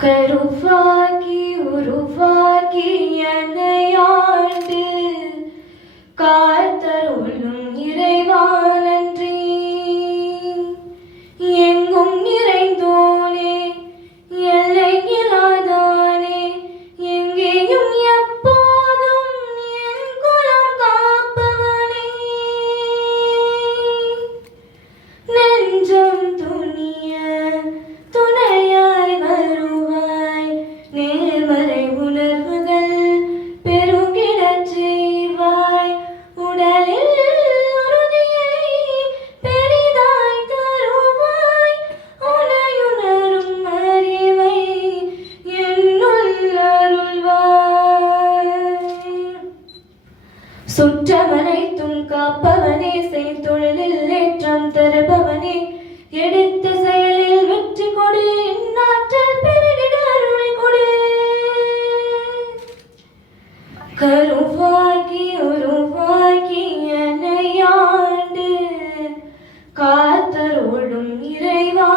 கருவாகி உருவாகி என்னையாண்டு காத்தருளும் இறைவா நன்றி. எங்கும் நிறைந்தோனே எல்லை இல்லாதானே எங்கேயும் எப்போதும் என் குலம் காப்பவனே. நெஞ்சம் துணிய துணையாய் வருவாய், நேர்மறை உணர்வுகள் பெருகிடச் செய்வாய். உடலில் உறுதியை பெரிதாய் தருவாய், உனையுணரும் அறிவை என்னுள் அருள்வாய். சுற்றமனைத்தும் காப்பவனே, செய்தொழிலில் ஏற்றம் தருபவனே, எடுத்த செயலில் வெற்றி கொடு, இந்நாற்றல் பெருகிட அருளை கொடு. கருவாகி உருவாகி என்னையாண்டு காத்தருளும் இறைவா